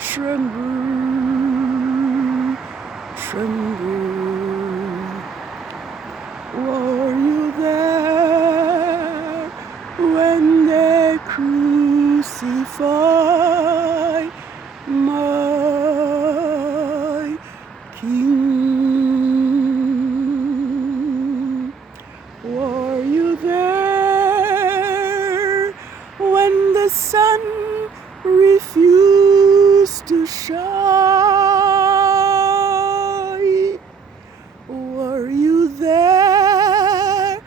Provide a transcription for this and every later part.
tremble, tremble. Were you there when they crucified my King? Were you there when the sun refused to shine? Were you there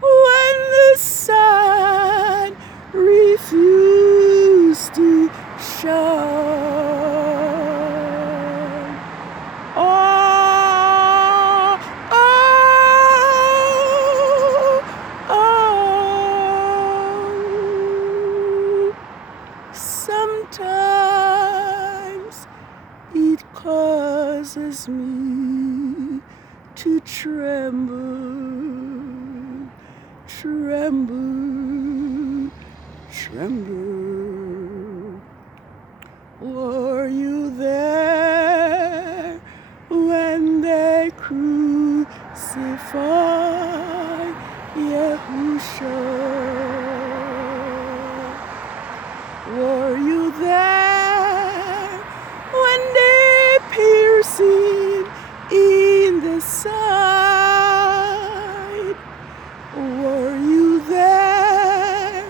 when the sun refused to shine? Oh, oh, oh. Sometimes it causes me to tremble, tremble, tremble. Were you there when they crucified Yahushua? Were you there when they pierced him in the side? Were you there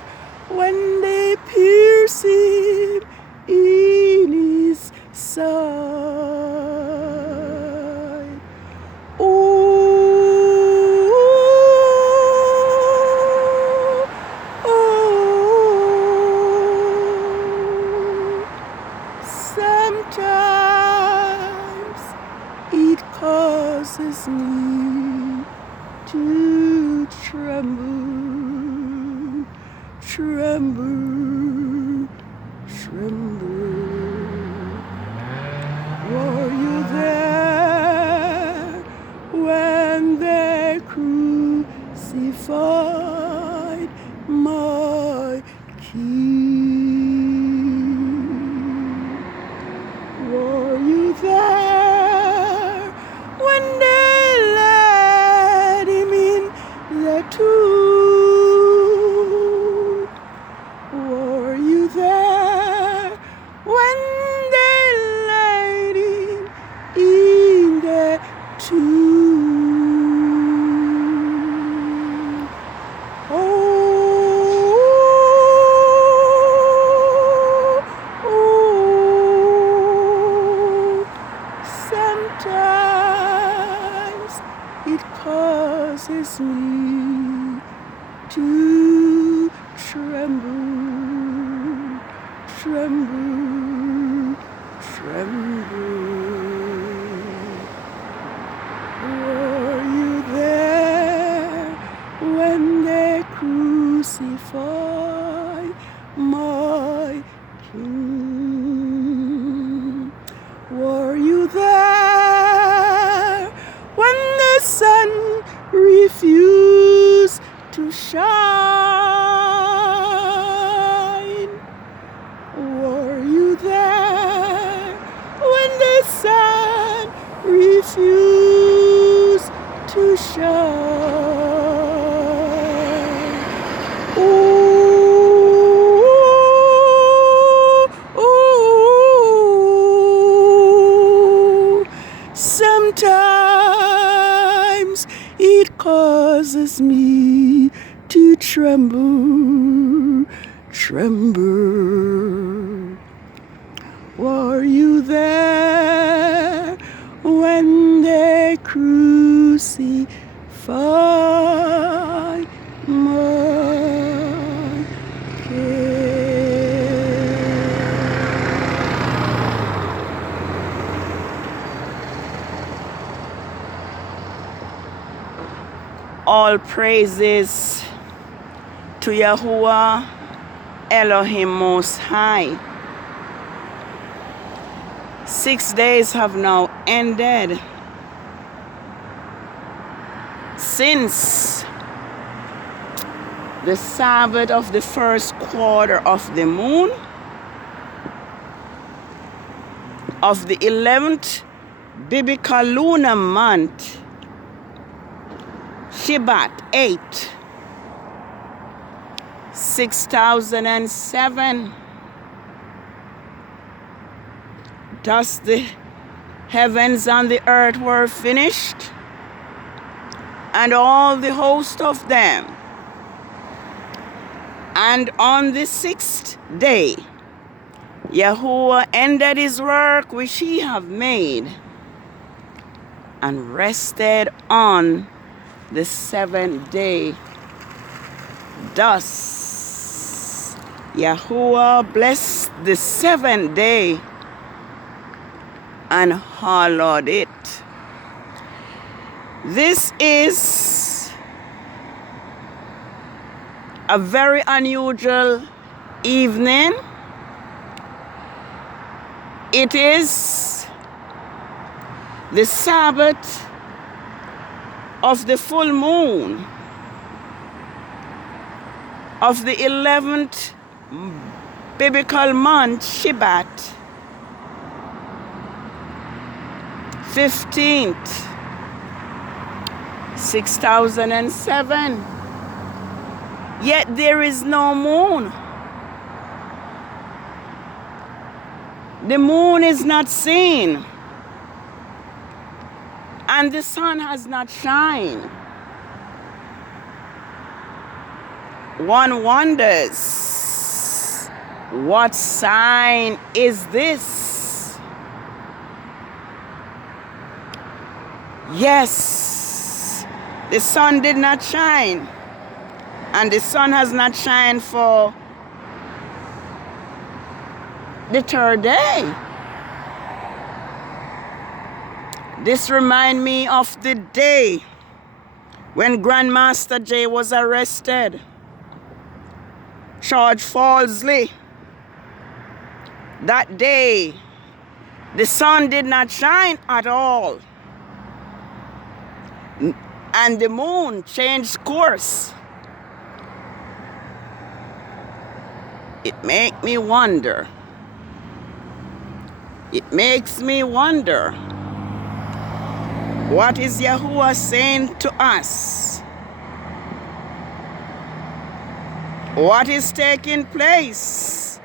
when they pierced him in his side? Oh, oh. Sometimes it causes me to tremble, tremble, tremble. Were you there when they crucified my King? Were you there when they led him in the tomb? Were you there when they laid him in the tomb? Oh, oh. Sometimes it causes me to tremble, tremble, tremble. Were you there when they crucified my King? Were you there when the sun refused to shine? Were you there when the sun refused to shine? Oh, oh. Sometimes it causes me to tremble, tremble. Were you there when they crucified my King? All praises to Yahuwah Elohim Most High. 6 days have now ended since the Sabbath of the first quarter of the moon. of the 11th biblical lunar month, SHEBAT 8, 6007. Thus the heavens and the earth were finished, and all the host of them. And on the 6th day, Yahuwah ended his work which he have made, and rested on the 7th day. Thus Yahuwah blessed the 7th day and hallowed it. This is a very unusual evening. It is the Sabbath of the full moon of the 11th biblical month, SHEBAT, 15th, 6007. Yet there is no moon. The moon is not seen, and the sun has not shined. One wonders, what sign is this? Yes, the sun did not shine, and the sun has not shined for the 3rd day. This reminds me of the day when Grandmaster Jay was arrested, charged falsely. That day, the sun did not shine at all, and the moon changed course. It makes me wonder. It makes me wonder, what is Yahuwah saying to us? What is taking place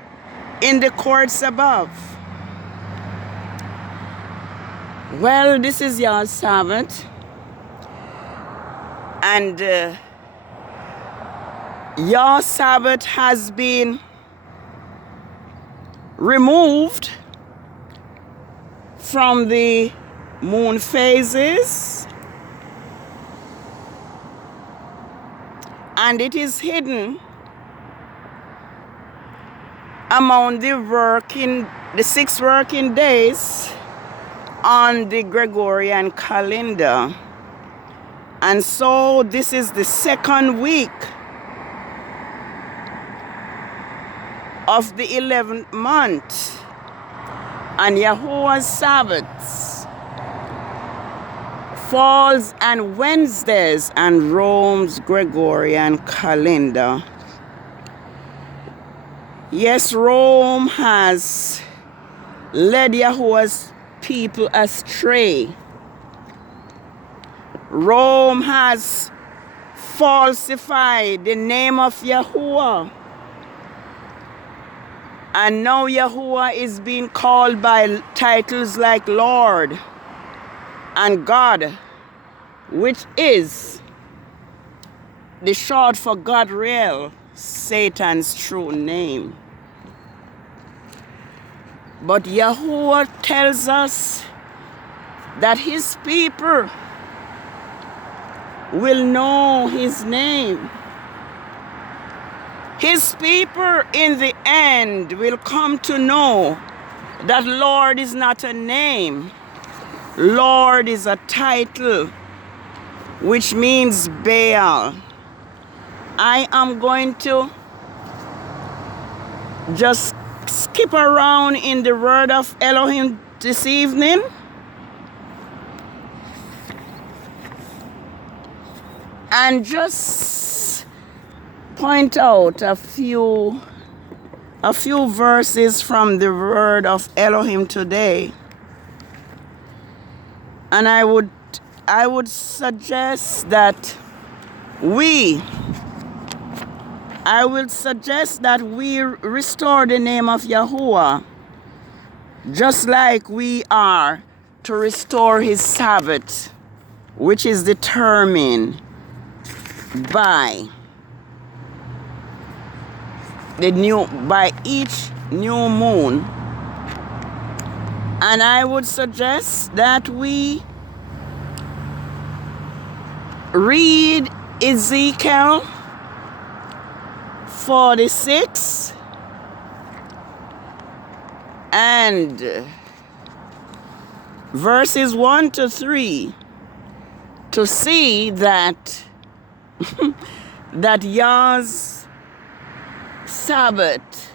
in the courts above? Well, this is YAH's Sabbath, and YAH's Sabbath has been removed from the moon phases, and it is hidden among the 6 working days on the Gregorian calendar. And so this is the 2nd week of the 11th month, and Yahuwah's Sabbaths falls on Wednesdays and Rome's Gregorian calendar. Yes, Rome has led Yahuwah's people astray. Rome has falsified the name of Yahuwah. And now Yahuwah is being called by titles like Lord and God, which is the short for God real, Satan's true name. But Yahuwah tells us that his people will know his name. His people in the end will come to know that Lord is not a name. Lord is a title, which means Baal. I am going to just skip around in the word of Elohim this evening. And just point out a few verses from the word of Elohim today. And I would suggest that we restore the name of Yahuwah, just like we are to restore his Sabbath, which is determined by each new moon. And I would suggest that we read Ezekiel 46 and verses 1 to 3 to see that that YAH's Sabbath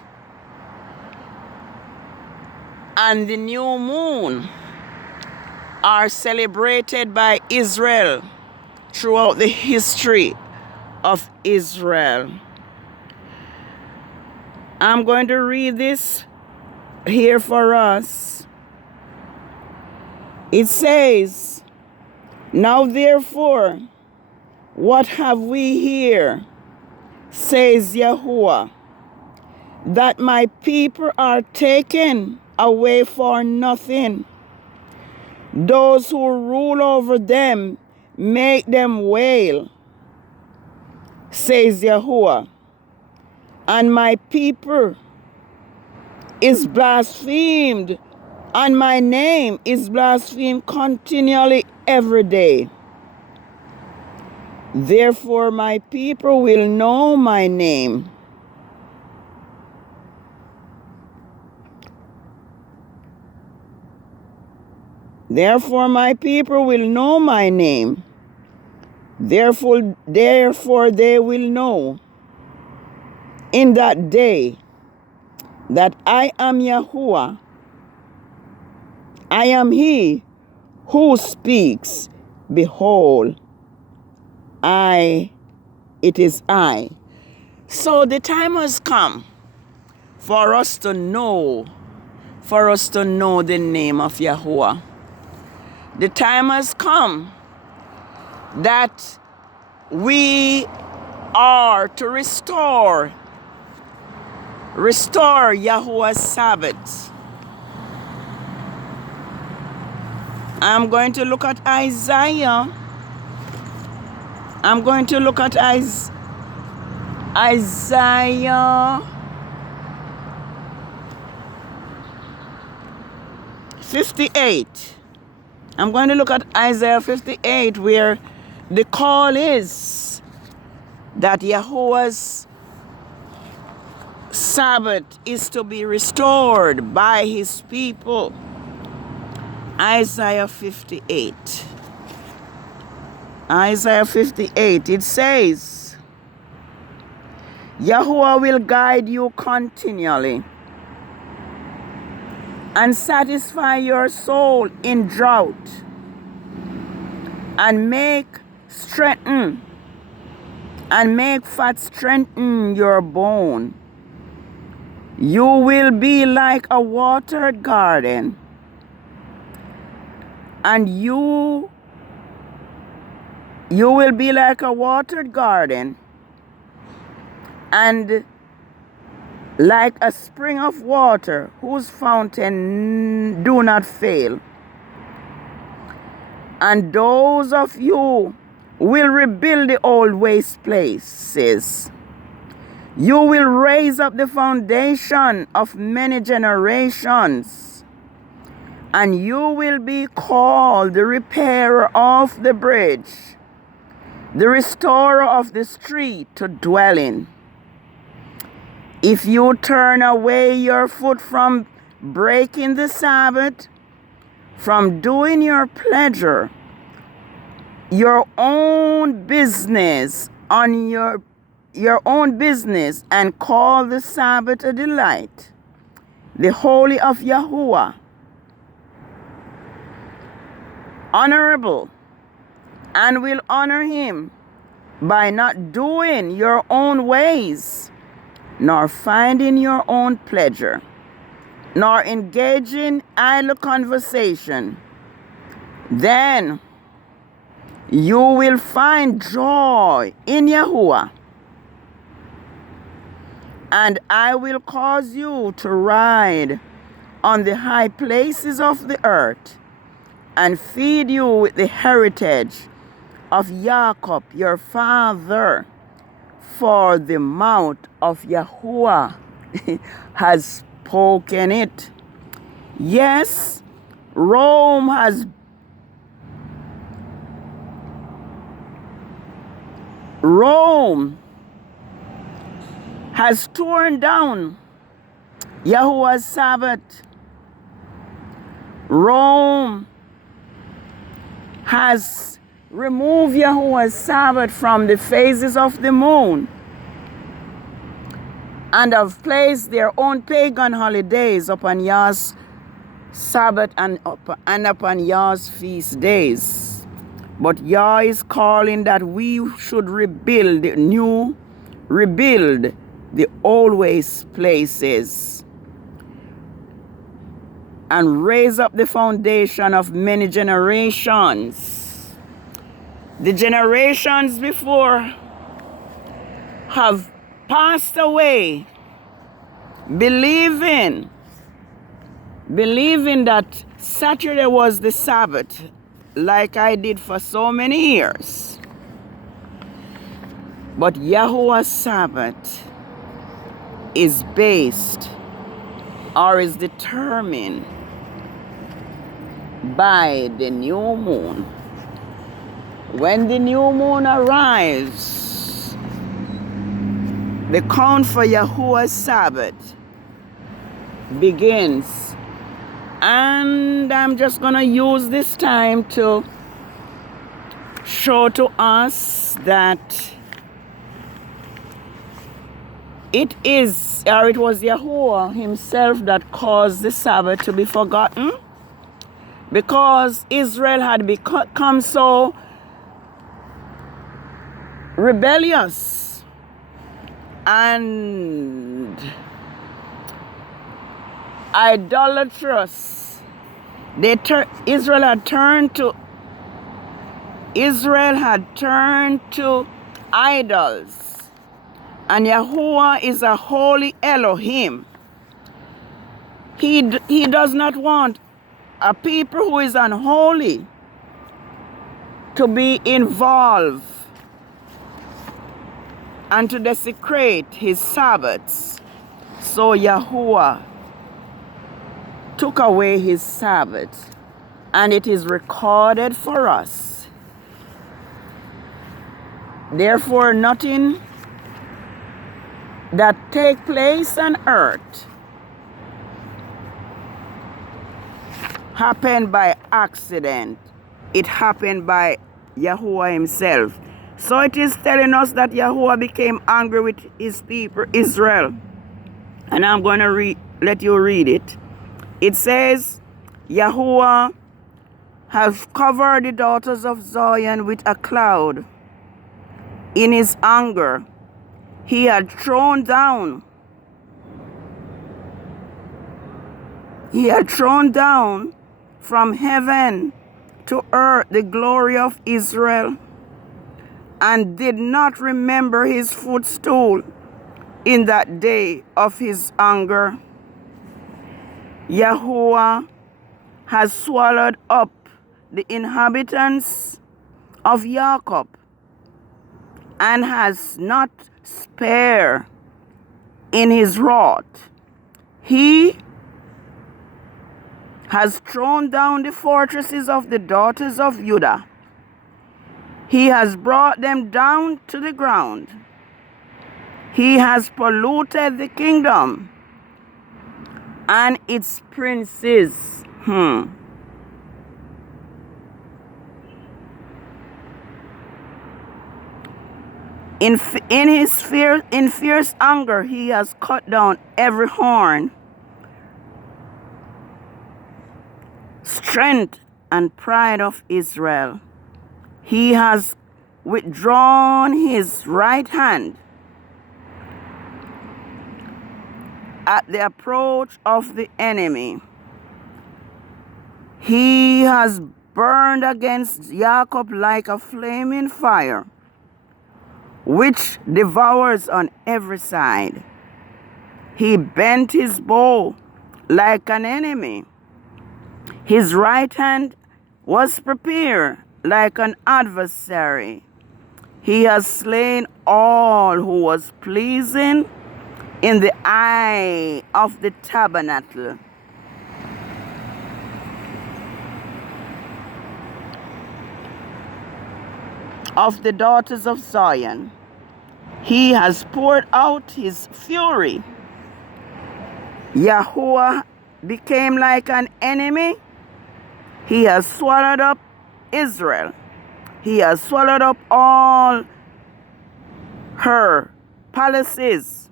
and the new moon are celebrated by Israel throughout the history of Israel. I'm going to read this here for us. It says, "Now therefore, what have we here, says Yahuwah, that my people are taken away for nothing. Those who rule over them make them wail, says Yahuwah, and my people is blasphemed, and my name is blasphemed continually every day. Therefore my people will know my name. Therefore my people will know my name. Therefore they will know in that day that I am Yahuwah. I am he who speaks. Behold, it is I." So the time has come for us to know the name of Yahuwah. The time has come that we are to restore Yahuwah's Sabbath. I'm going to look at Isaiah. I'm going to look at Isaiah 58. I'm going to look at Isaiah 58, where the call is that Yahuwah's Sabbath is to be restored by his people. Isaiah 58. Isaiah 58, it says, "Yahuwah will guide you continually and satisfy your soul in drought, and make fat strengthen your bone. You will be like a watered garden, and you will be like a watered garden, and like a spring of water whose fountain do not fail. And those of you will rebuild the old waste places. You will raise up the foundation of many generations, and you will be called the repairer of the bridge, the restorer of the street to dwell in. If you turn away your foot from breaking the Sabbath, from doing your pleasure, your own business on your own business, and call the Sabbath a delight, the holy of Yahuwah, honorable, and will honor him by not doing your own ways, nor finding your own pleasure, nor engaging idle conversation, Then you will find joy in Yahuwah, and I will cause you to ride on the high places of the earth, and feed you with the heritage of Jacob your father, for the mouth of Yahuwah has spoken it. Yes, Rome has torn down Yahuwah's Sabbath. Rome has removed Yahuwah's Sabbath from the phases of the moon, and have placed their own pagan holidays upon YAH's Sabbath and upon YAH's feast days. But YAH is calling that we should rebuild the always places, and raise up the foundation of many generations. The generations before have passed away, believing that Saturday was the Sabbath, like I did for so many years. But Yahuwah's Sabbath is based, or is determined, by the new moon. When the new moon arrives, the count for Yahuwah's Sabbath begins. And I'm just going to use this time to show to us that it was Yahuwah himself that caused the Sabbath to be forgotten, because Israel had become so rebellious and idolatrous. Israel had turned to idols. And Yahuwah is a holy Elohim. He does not want a people who is unholy to be involved and to desecrate his Sabbaths. So Yahuwah took away his Sabbath, and it is recorded for us. Therefore, nothing that take place on earth happened by accident. It happened by Yahuwah himself. So it is telling us that Yahuwah became angry with his people, Israel. And I'm going to let you read it. It says, Yahuwah has covered the daughters of Zion with a cloud. In his anger, he had thrown down from heaven to earth the glory of Israel, and did not remember his footstool in that day of his anger. Yahuwah has swallowed up the inhabitants of Jacob, and has not spared in his wrath. He has thrown down the fortresses of the daughters of Judah. He has brought them down to the ground. He has polluted the kingdom and its princes. In fierce anger, he has cut down every horn, strength and pride of Israel. He has withdrawn his right hand at the approach of the enemy. He has burned against Jacob like a flaming fire, which devours on every side. He bent his bow like an enemy. His right hand was prepared like an adversary. He has slain all who was pleasing in the eye of the tabernacle. Of the daughters of Zion. He has poured out his fury. Yahuwah became like an enemy. He has swallowed up Israel. He has swallowed up all her palaces.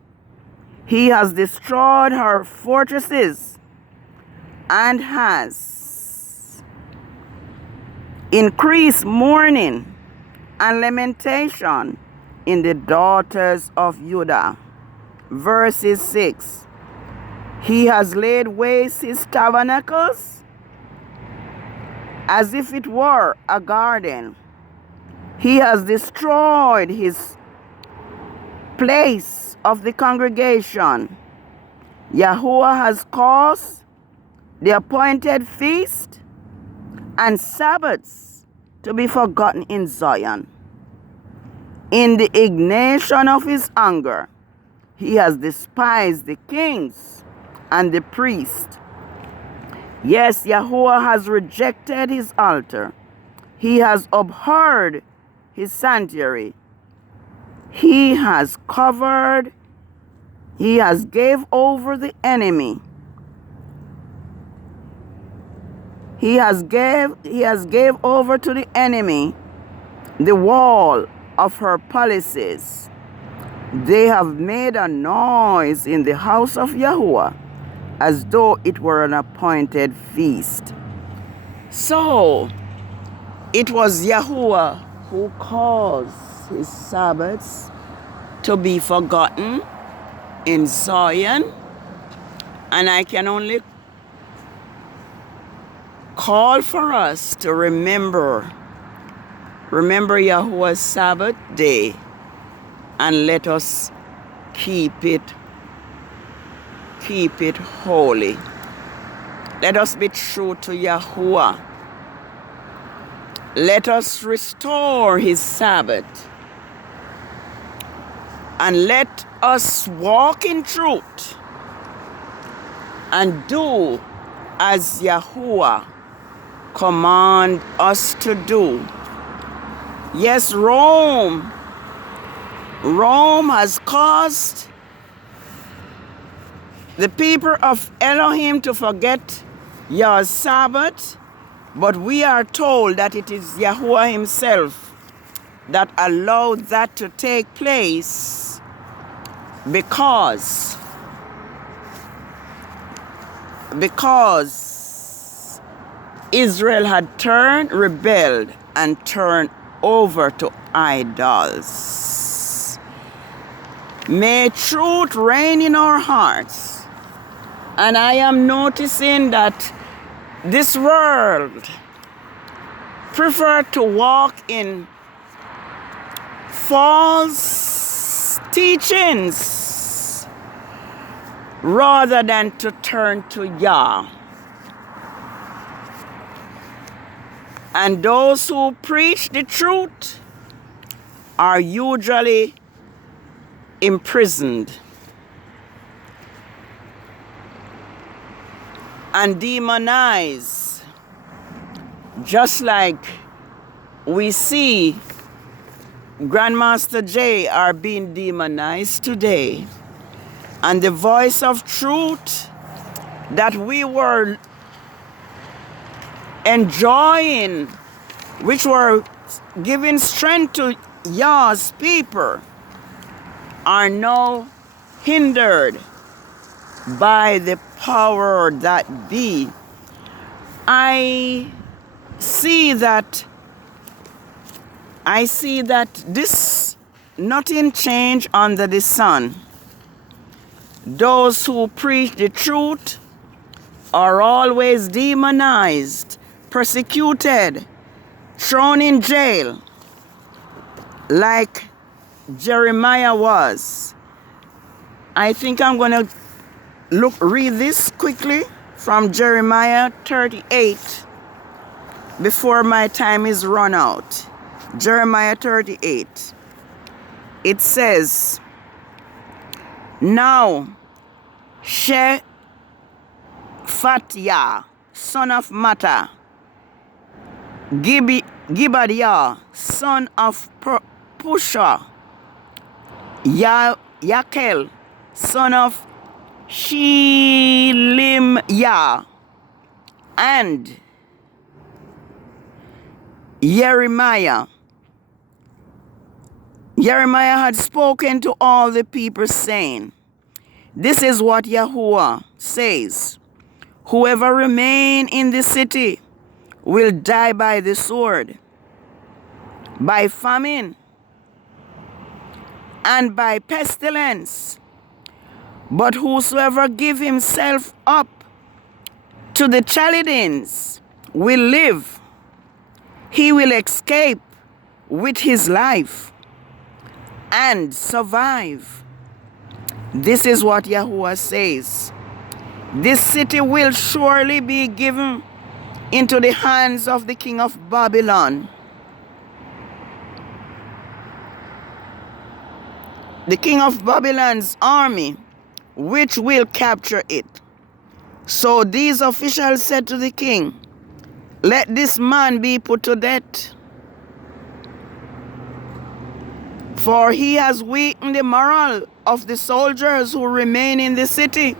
He has destroyed her fortresses and has increased mourning and lamentation in the daughters of Judah. Verses 6. He has laid waste his tabernacles as if it were a garden. He has destroyed his place of the congregation. Yahuwah has caused the appointed feast and Sabbaths to be forgotten in Zion. In the indignation of his anger, he has despised the kings and the priests. Yes, Yahuwah has rejected his altar. He has abhorred his sanctuary. He has covered, he has gave over the enemy. He has gave over to the enemy the wall of her palaces. They have made a noise in the house of Yahuwah as though it were an appointed feast. So, it was Yahuwah who caused his Sabbaths to be forgotten in Zion, and I can only call for us to remember Yahuwah's Sabbath day, and let us keep it holy. Let us be true to Yahuwah. Let us restore his Sabbath, and let us walk in truth and do as Yahuwah command us to do. Yes, Rome has caused the people of Elohim to forget your Sabbath, but we are told that it is Yahuwah himself that allowed that to take place because Israel had rebelled, and turned over to idols. May truth reign in our hearts. And I am noticing that this world prefer to walk in false teachings rather than to turn to YAH. And those who preach the truth are usually imprisoned and demonized, just like we see Grandmaster J are being demonized today. And the voice of truth that we were enjoying, which were giving strength to YAH's people, are now hindered by the power that be. I see that this nothing change under the sun. Those who preach the truth are always demonized persecuted, thrown in jail, like Jeremiah was. I think I'm going to read this quickly from Jeremiah 38 before my time is run out. Jeremiah 38. It says, Now Shephatiah, son of Mattah, Gibadiah, son of Pusha, Yakel, son of Shelimyah, and Jeremiah. Jeremiah had spoken to all the people, saying, This is what Yahuwah says, Whoever remain in the city will die by the sword, by famine, and by pestilence. But whosoever give himself up to the Chaldeans will live. He will escape with his life and survive. This is what Yahuwah says. This city will surely be given into the hands of the king of Babylon. The king of Babylon's army, which will capture it. So these officials said to the king, Let this man be put to death, for he has weakened the morale of the soldiers who remain in the city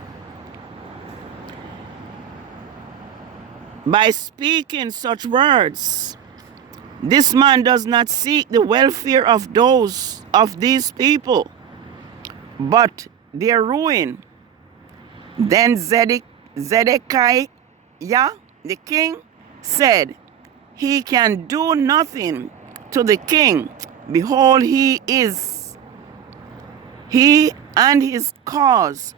by speaking such words. This man does not seek the welfare of these people, but their ruin. Then Zedekiah, the king, said, He can do nothing to the king. Behold, he and his cause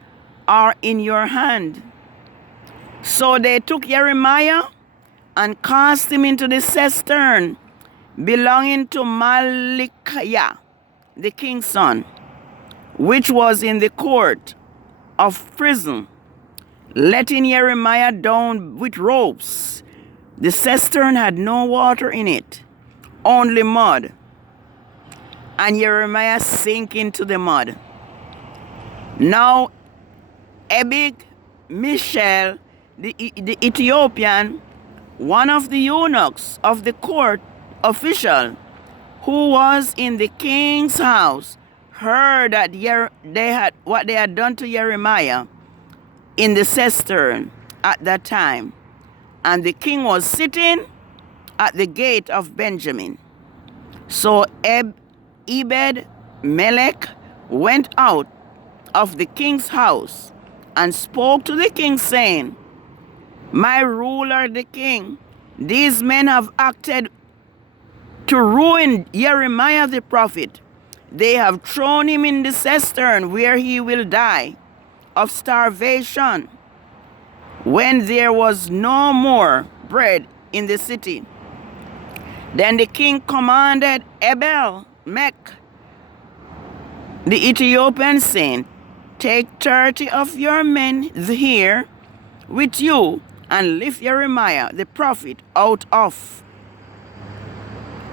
are in your hand. So they took Jeremiah and cast him into the cistern belonging to Malikiah, the king's son, which was in the court of prison, letting Jeremiah down with ropes. The cistern had no water in it, only mud, and Jeremiah sank into the mud. Now Mishael, the Ethiopian, one of the eunuchs of the court official who was in the king's house, heard that what they had done to Jeremiah in the cistern at that time. And the king was sitting at the gate of Benjamin. So Ebed-Melech went out of the king's house and spoke to the king, saying, My ruler the king, these men have acted to ruin Jeremiah the prophet. They have thrown him in the cistern where he will die of starvation when there was no more bread in the city. Then the king commanded Ebed-Melech, the Ethiopian, saying, Take 30 of your men here with you and lift Jeremiah the prophet out of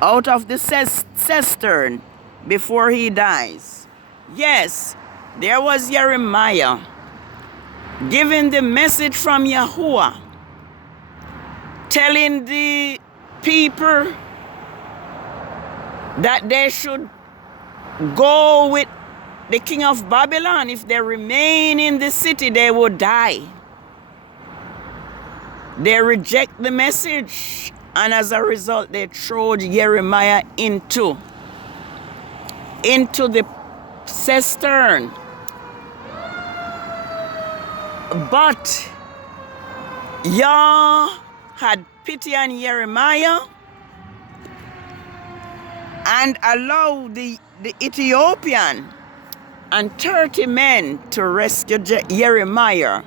the cistern before he dies. Yes, there was Jeremiah giving the message from Yahuwah, telling the people that they should go with the king of Babylon. If they remain in the city, they will die. They reject the message, and as a result, they throw Jeremiah into the cistern. But YAH had pity on Jeremiah and allowed the Ethiopian and 30 men to rescue Jeremiah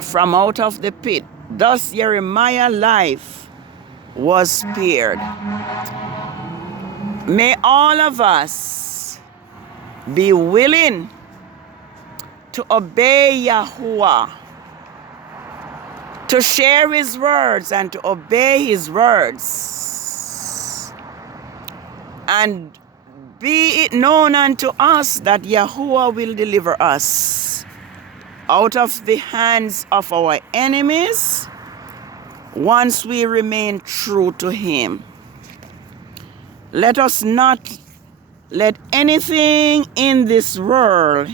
from out of the pit Thus Jeremiah's life was spared. May all of us be willing to obey Yahuwah, to share his words and to obey his words. And be it known unto us that Yahuwah will deliver us out of the hands of our enemies once we remain true to him. Let us not let anything in this world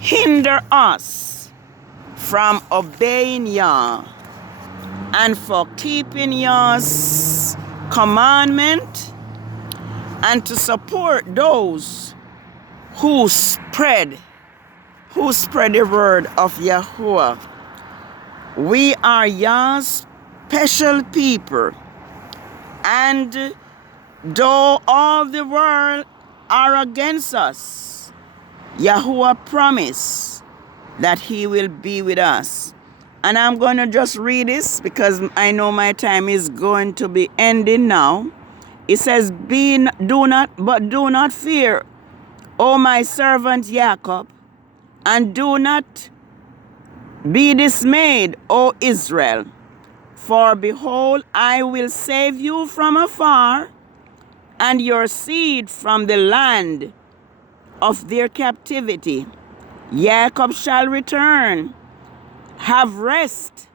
hinder us from obeying Yah and for keeping Yah's commandment and to support those who spread the word of Yahuwah. We are Yah's special people, and though all the world are against us, Yahuwah promised that he will be with us. And I'm going to just read this because I know my time is going to be ending now. It says, do not fear, O my servant Jacob, and do not be dismayed, O Israel. For behold, I will save you from afar, and your seed from the land of their captivity. Jacob shall return, have rest,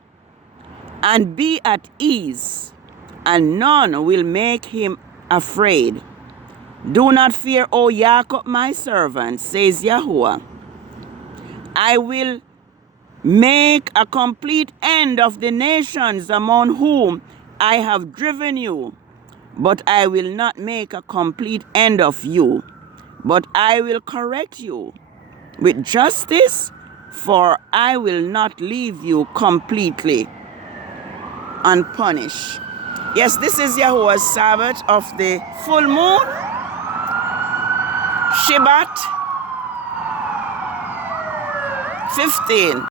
and be at ease, and none will make him afraid. Do not fear, O Jacob, my servant, says Yahuwah. I will make a complete end of the nations among whom I have driven you, but I will not make a complete end of you, but I will correct you with justice, for I will not leave you completely unpunished. Yes, this is Yahuwah's Sabbath of the full moon, SHEBAT 15.